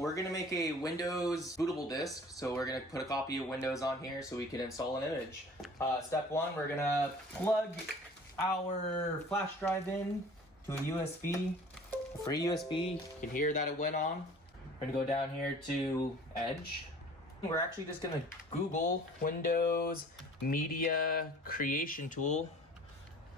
we're gonna make a Windows bootable disk. So we're gonna put a copy of Windows on here so we can install an image. Step one, we're gonna plug our flash drive in to a USB, a free USB. You can hear that it went on. We're gonna go down here to Edge. We're actually just gonna Google Windows Media Creation Tool,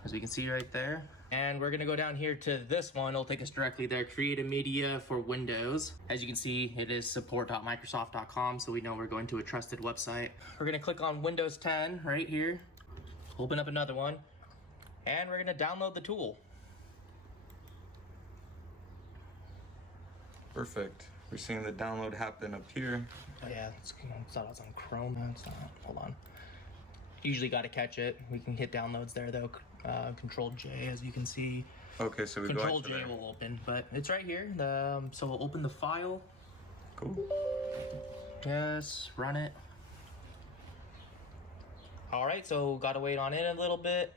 as we can see right there. And we're gonna go down here to this one. It'll take us directly there, create a media for Windows. As you can see, it is support.microsoft.com, so we know we're going to a trusted website. We're gonna click on Windows 10 right here, open up another one, and we're gonna download the tool. Perfect. We're seeing the download happen up here. Oh yeah, it's on Chrome. No, it's not. Hold on. Usually got to catch it. We can hit downloads there though. Control J, as you can see. Okay, so we Control go J there. will open, but it's right here. So we'll open the file. Cool. Yes, run it. All right, so got to wait on it a little bit.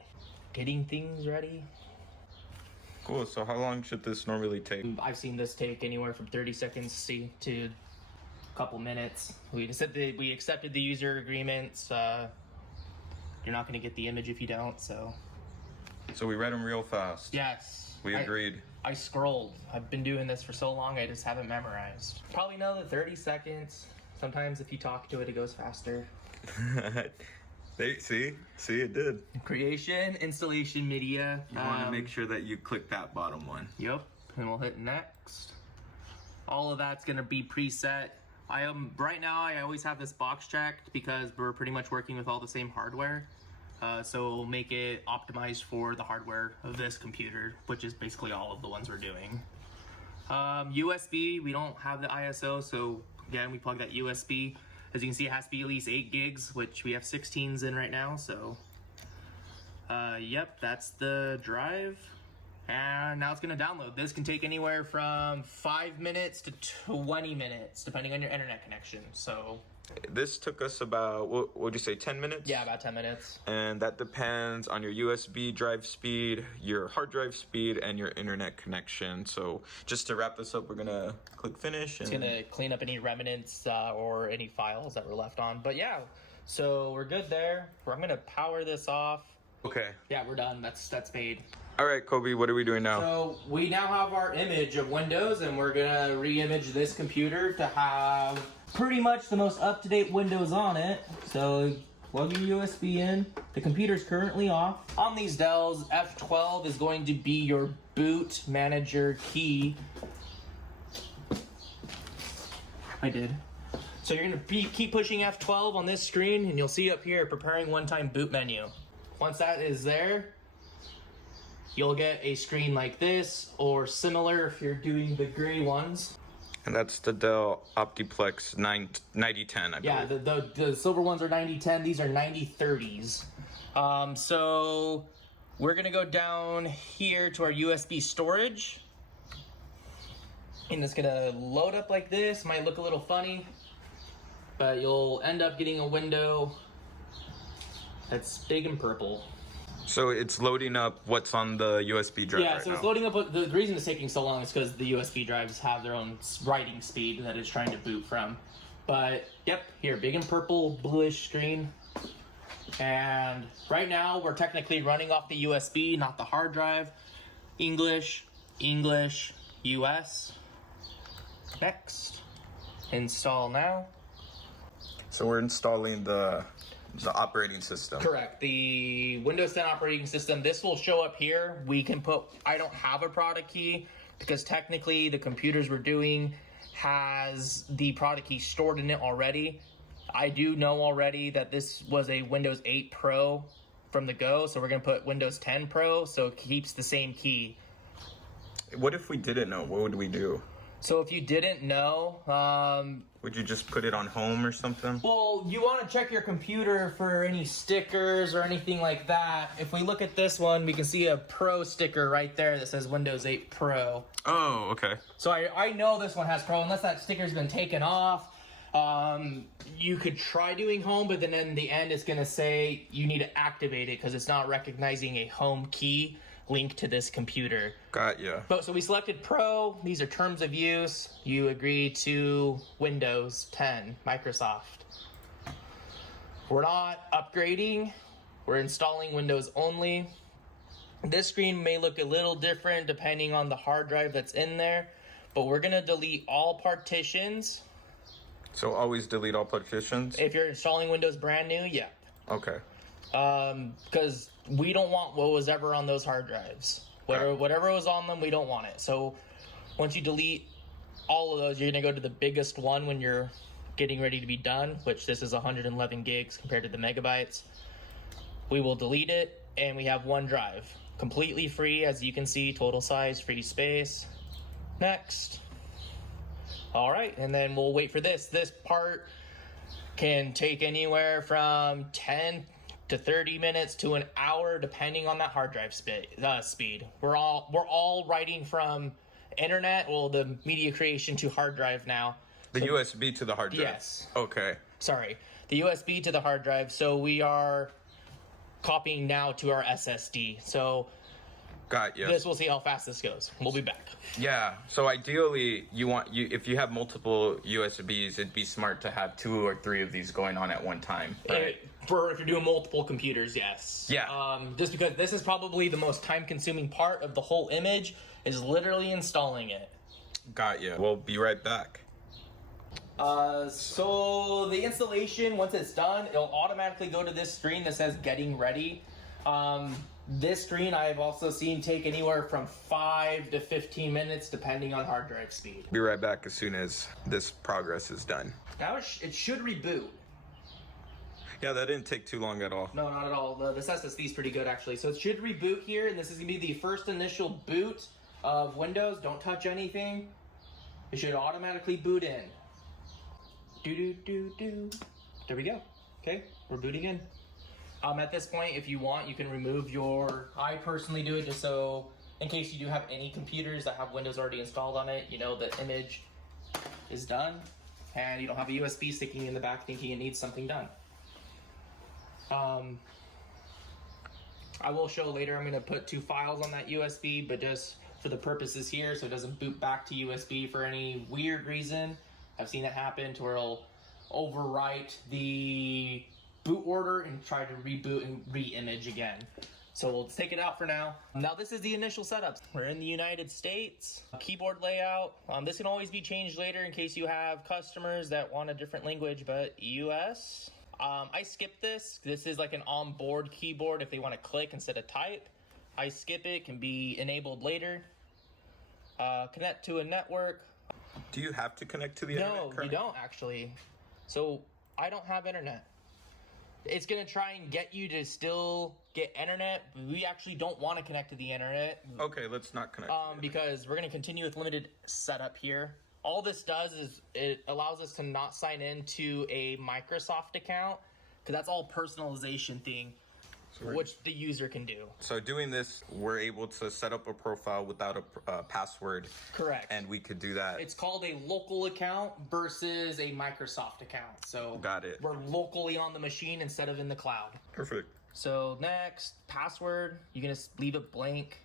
Getting things ready. Cool. So how long should this normally take? I've seen this take anywhere from 30 seconds to a couple minutes. We accepted the user agreements. You're not going to get the image if you don't. So we read them real fast. yes, We agreed. I scrolled. I've been doing this for so long, I just haven't memorized. Probably know the 30 seconds. Sometimes if you talk to it, it goes faster. See, it did. Creation, installation, media. You want to make sure that you click that bottom one. Yep, and we'll hit next. All of that's gonna be preset. Right now I always have this box checked because we're pretty much working with all the same hardware. So we'll make it optimized for the hardware of this computer, which is basically all of the ones we're doing. USB, we don't have the ISO, so again, we plug that USB. As you can see, it has to be at least 8 gigs, which we have 16s in right now, so. Yep, that's the drive. And now it's gonna download. This can take anywhere from 5 minutes to 20 minutes, depending on your internet connection, so. This took us about, what would you say, 10 minutes? Yeah, about 10 minutes. And that depends on your USB drive speed, your hard drive speed, and your internet connection. So just to wrap this up, we're gonna click finish. It's gonna clean up any remnants or any files that were left on. But yeah, so we're good there. I'm gonna power this off. Okay. Yeah, we're done. That's made. All right, Kobe, what are we doing now? So we now have our image of Windows, and we're gonna re-image this computer to have pretty much the most up-to-date Windows on it. So plug your USB in. The computer's currently off. On these Dells, F12 is going to be your boot manager key. I did. So you're gonna keep pushing F12 on this screen, and you'll see up here, preparing one-time boot menu. Once that is there, you'll get a screen like this, or similar if you're doing the gray ones. And that's the Dell Optiplex 9010, I believe. Yeah, the silver ones are 9010, these are 9030s. So we're gonna go down here to our USB storage. And it's gonna load up like this, might look a little funny, but you'll end up getting a window that's big and purple. So it's loading up what's on the USB drive Yeah, right so now. it's loading up. The reason it's taking so long is because the USB drives have their own writing speed that it's trying to boot from. But yep, here, big and purple, bluish screen. And right now we're technically running off the USB, not the hard drive. English, US. Next. Install now. So we're installing the operating system. Correct. The Windows 10 operating system. This will show up here. We can put, I don't have a product key because technically the computers we're doing has the product key stored in it already. I do know already that this was a Windows 8 Pro from the go, so we're going to put Windows 10 Pro so it keeps the same key. What if we didn't know? What would we do? So if you didn't know, would you just put it on home or something? well, you want to check your computer for any stickers or anything like that. If we look at this one, we can see a Pro sticker right there that says Windows 8 Pro. Oh, okay. So I know this one has Pro, unless that sticker's been taken off. You could try doing home, but then in the end, it's going to say you need to activate it because it's not recognizing a home key. link to this computer. Got ya. So we selected Pro. These are terms of use. You agree to Windows 10, Microsoft. We're not upgrading. We're installing Windows only. This screen may look a little different depending on the hard drive that's in there, but we're gonna delete all partitions. So always delete all partitions? If you're installing Windows brand new, yeah. Okay. Because we don't want what was ever on those hard drives. Whatever was on them, we don't want it. So once you delete all of those, you're gonna go to the biggest one when you're getting ready to be done, which this is 111 gigs compared to the megabytes. We will delete it, and we have one drive. Completely free, as you can see, total size, free space. Next. All right, and then we'll wait for this. This part can take anywhere from 10 to 30 minutes to an hour, depending on that hard drive speed. We're all writing from internet, well, the media creation to hard drive now. The USB to the hard drive? Yes. Okay. Sorry, the USB to the hard drive. So we are copying now to our SSD. So got you. We'll see how fast this goes. We'll be back. Yeah. So ideally, if you have multiple USBs, it'd be smart to have 2 or 3 of these going on at one time, right? If you're doing multiple computers, yes. Yeah. Just because this is probably the most time-consuming part of the whole image is literally installing it. Got you. We'll be right back. So the installation, once it's done, it'll automatically go to this screen that says getting ready. This screen I've also seen take anywhere from 5 to 15 minutes depending on hard drive speed. Be right back as soon as this progress is done. Now it should reboot. Yeah, that didn't take too long at all. No, not at all. This SSD is pretty good actually. So it should reboot here, and this is going to be the first initial boot of Windows. Don't touch anything. It should automatically boot in. There we go. Okay, we're booting in. At this point, if you want, you can remove I personally do it just so, in case you do have any computers that have Windows already installed on it, you know the image is done, and you don't have a USB sticking in the back thinking it needs something done. I will show later, I'm going to put 2 files on that USB, but just for the purposes here, so it doesn't boot back to USB for any weird reason. I've seen it happen to where it'll overwrite the boot order and try to reboot and re-image again. So we'll take it out for now. Now this is the initial setup. We're in the United States. Keyboard layout. This can always be changed later in case you have customers that want a different language, but US. I skip this. This is like an onboard keyboard if they want to click instead of type. I skip it, can be enabled later. Connect to a network. Do you have to connect to the internet currently? No, you don't actually. So I don't have internet. It's gonna try and get you to still get internet. We actually don't want to connect to the internet. Okay, let's not connect. Because we're gonna continue with limited setup here. All this does is it allows us to not sign into a Microsoft account, because that's all personalization thing, which the user can do. So doing this, we're able to set up a profile without a password. Correct. And we could do that. It's called a local account versus a Microsoft account. So got it. We're locally on the machine instead of in the cloud. Perfect. So next, password, you can just leave it blank.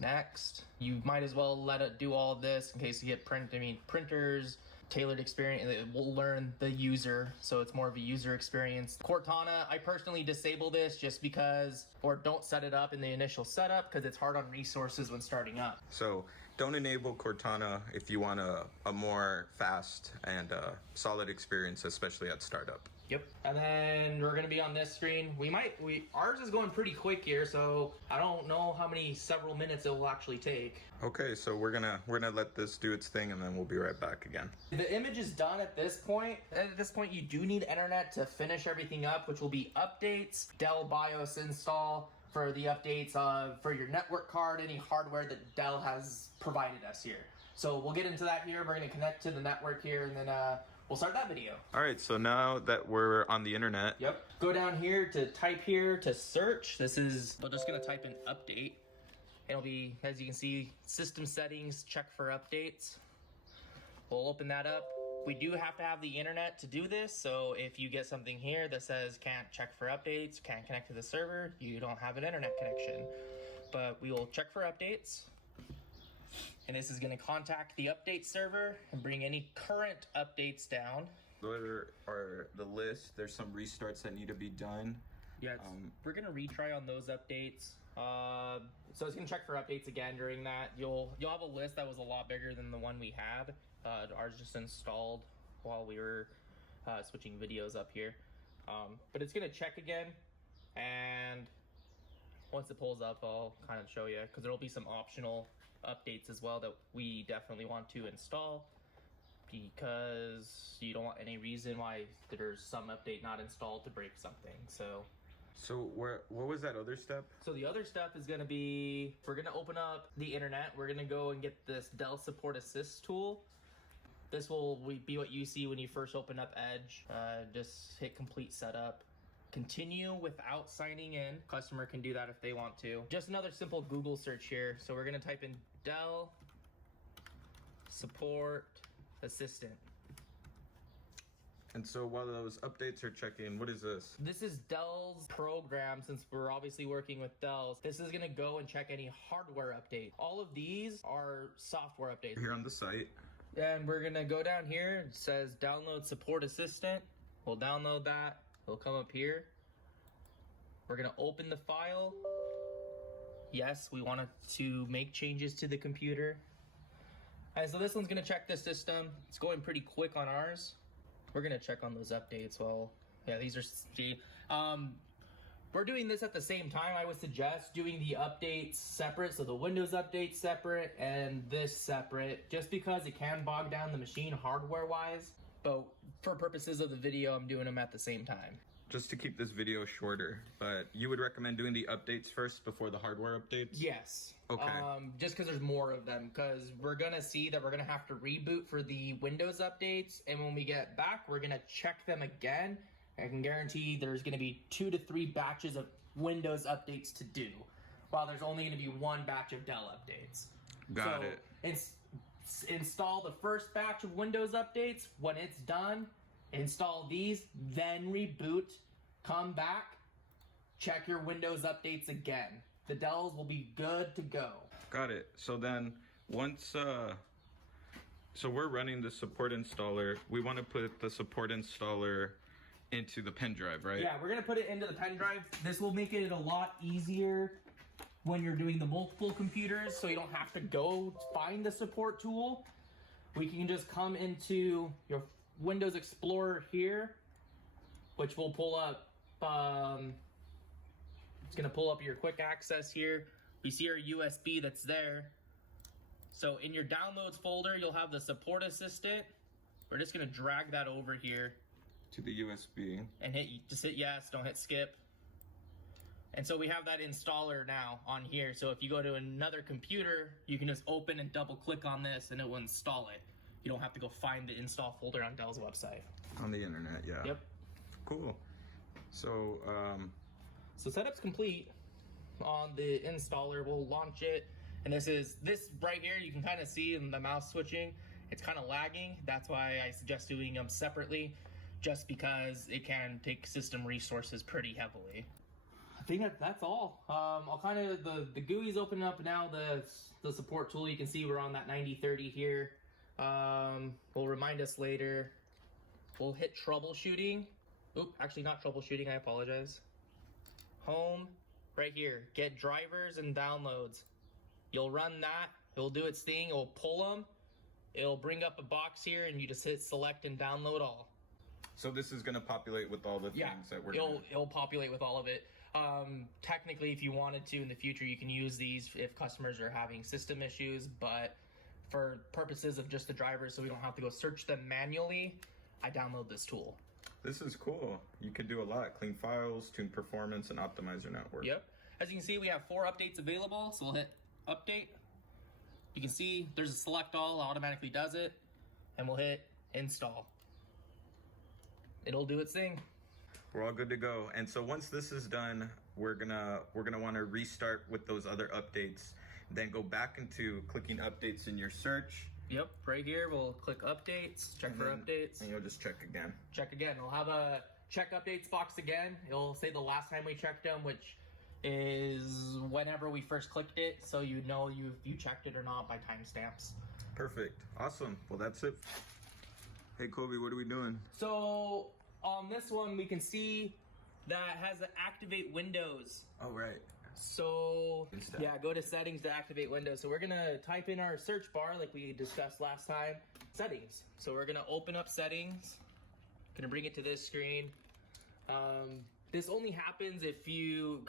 Next, you might as well let it do all of this in case you get printers, tailored experience. It will learn the user, so it's more of a user experience. Cortana, I personally disable this just because, or don't set it up in the initial setup because it's hard on resources when starting up. So don't enable Cortana if you want a more fast and solid experience, especially at startup. Yep. And then we're gonna be on this screen. Ours is going pretty quick here, so I don't know how many several minutes it will actually take. Okay, so we're gonna let this do its thing, and then we'll be right back again. The image is done at this point. At this point, you do need internet to finish everything up, which will be updates, Dell BIOS install for the updates for your network card, any hardware that Dell has provided us here. So we'll get into that here. We're gonna connect to the network here, and then we'll start that video. All right, so now that we're on the internet. Yep. Go down here to type here to search. We're just gonna type in update. It'll be, as you can see, system settings, check for updates. We'll open that up. We do have to have the internet to do this, so if you get something here that says can't check for updates, can't connect to the server, you don't have an internet connection. but we will check for updates. And this is going to contact the update server and bring any current updates down. There are the list. There's some restarts that need to be done. Yeah, we're going to retry on those updates. So it's going to check for updates again during that. You'll have a list that was a lot bigger than the one we had. Ours just installed while we were switching videos up here. But it's going to check again, and once it pulls up, I'll kind of show you, because there will be some optional updates as well that we definitely want to install, because you don't want any reason why there's some update not installed to break something. So what was that other step? So the other step is going to be, we're going to open up the internet. We're going to go and get this Dell Support Assist tool. This will be what you see when you first open up Edge. Just hit complete setup. Continue without signing in. Customer can do that if they want to. Just another simple Google search here. So we're going to type in Dell Support Assistant. And so while those updates are checking, what is this? This is Dell's program. Since we're obviously working with Dell, this is gonna go and check any hardware update. All of these are software updates. Here on the site. And we're gonna go down here. It says download Support Assistant. We'll download that. It'll come up here. We're gonna open the file. Yes, we want to make changes to the computer. And so this one's gonna check the system. It's going pretty quick on ours. We're gonna check on those updates. Well, yeah, these are we're doing this at the same time. I would suggest doing the updates separate, so the Windows updates separate and this separate, just because it can bog down the machine hardware-wise. But for purposes of the video, I'm doing them at the same time. Just to keep this video shorter, but you would recommend doing the updates first before the hardware updates? Yes. Okay. Just because there's more of them, because we're gonna see that we're gonna have to reboot for the Windows updates, and when we get back, we're gonna check them again. I can guarantee there's gonna be 2 to 3 batches of Windows updates to do, while there's only gonna be 1 batch of Dell updates. Got it. Install the first batch of Windows updates. When it's done, install these, then reboot, come back, check your Windows updates again. The Dells will be good to go. Got it. So then once, so we're running the support installer. We want to put the support installer into the pen drive, right? Yeah, we're gonna put it into the pen drive. This will make it a lot easier when you're doing the multiple computers, so you don't have to go find the support tool. We can just come into your Windows Explorer here, which will pull up, it's gonna pull up your quick access here. We see our USB that's there. So in your downloads folder, you'll have the support assistant. We're just gonna drag that over here. To the USB. And just hit yes, don't hit skip. And so we have that installer now on here. So if you go to another computer, you can just open and double click on this and it will install it. You don't have to go find the install folder on Dell's website. On the internet, yeah. Yep. Cool. So, So setup's complete on the installer. We'll launch it. And this right here, you can kind of see in the mouse switching, it's kind of lagging. That's why I suggest doing them separately, just because it can take system resources pretty heavily. I think that's all. I'll kind of, the GUI's open up now, the support tool. You can see we're on that 9030 here. Will remind us later. We'll hit troubleshooting. Oop, actually not troubleshooting, I apologize. Home, right here, get drivers and downloads. You'll run that, it'll do its thing, it'll pull them. It'll bring up a box here and you just hit select and download all. So this is gonna populate with all the things that we're doing. It'll populate with all of it. Technically, if you wanted to in the future, you can use these if customers are having system issues, but for purposes of just the drivers, so we don't have to go search them manually, I download this tool. This is cool. You could do a lot. Clean files, tune performance, and optimize your network. Yep. As you can see, we have 4 updates available, so we'll hit update. You can see there's a select all, automatically does it, and we'll hit install. It'll do its thing. We're all good to go. And so once this is done, we're gonna want to restart with those other updates, then go back into clicking updates in your search. Yep, right here we'll click updates, check for updates. And you'll just check again. Check again. We'll have a check updates box again. It'll say the last time we checked them, which is whenever we first clicked it, so you know you checked it or not by timestamps. Perfect. Awesome. Well, that's it. Hey, Kobe, what are we doing? So on this one, we can see that it has an activate Windows. Oh, right. So yeah, go to settings to activate Windows. So we're gonna type in our search bar like we discussed last time, settings. So we're gonna open up settings, gonna bring it to this screen. This only happens if you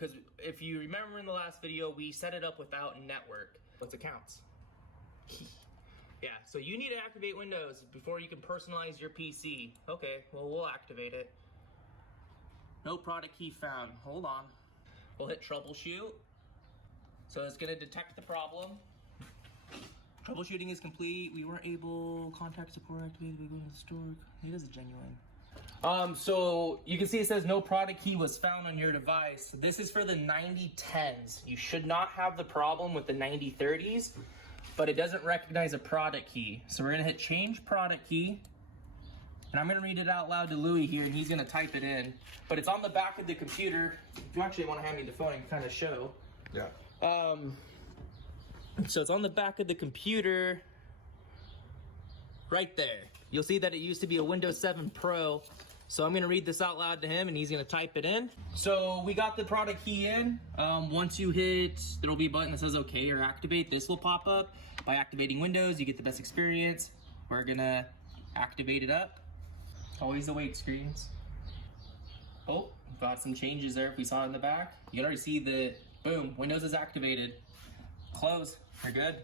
remember in the last video, we set it up without network. What's accounts? Yeah, so you need to activate Windows before you can personalize your PC. Okay, well, we'll activate it. No product key found. Hold on. We'll hit troubleshoot. So it's gonna detect the problem. Troubleshooting is complete. We weren't able, contact support activated, we go to the store. It is a genuine. So you can see it says no product key was found on your device. This is for the 9010s. You should not have the problem with the 9030s, but it doesn't recognize a product key. So we're gonna hit change product key. And I'm gonna read it out loud to Louis here, and he's gonna type it in. But it's on the back of the computer. If you actually wanna hand me the phone, I can kinda show. Yeah. So it's on the back of the computer, right there. You'll see that it used to be a Windows 7 Pro. So I'm gonna read this out loud to him and he's gonna type it in. So we got the product key in. Once you hit, there'll be a button that says okay or activate. This will pop up. By activating Windows, you get the best experience. We're gonna activate it up. Always await screens. Oh, got some changes there if we saw it in the back. You can already see the, boom, Windows is activated. Close, we're good.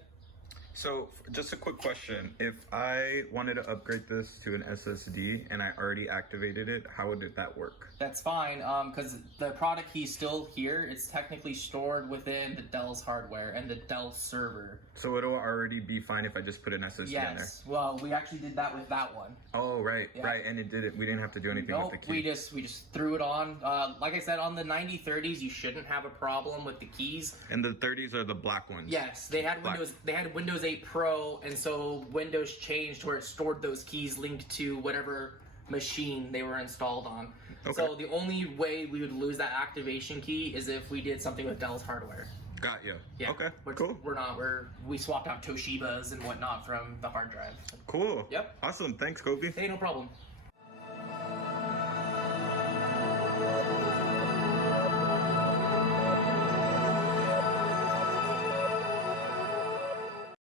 So just a quick question. If I wanted to upgrade this to an SSD and I already activated it, how would that work? That's fine, because the product key's still here. It's technically stored within the Dell's hardware and the Dell server. So it'll already be fine if I just put an SSD in there? Yes, well, we actually did that with that one. Oh, right, Yeah. right, and it did it. We didn't have to do anything Nope, with the key. we just threw it on. Like I said, on the 9030s, you shouldn't have a problem with the keys. And the 30s are the black ones? Yes, they had Windows 8 Pro, and so Windows changed where it stored those keys linked to whatever machine they were installed on. Okay. So the only way we would lose that activation key is if we did something with Dell's hardware. Got you. Yeah. Okay, Which cool. we swapped out Toshibas and whatnot from the hard drive. Cool. Yep. Awesome. Thanks, Kobe. Hey, no problem.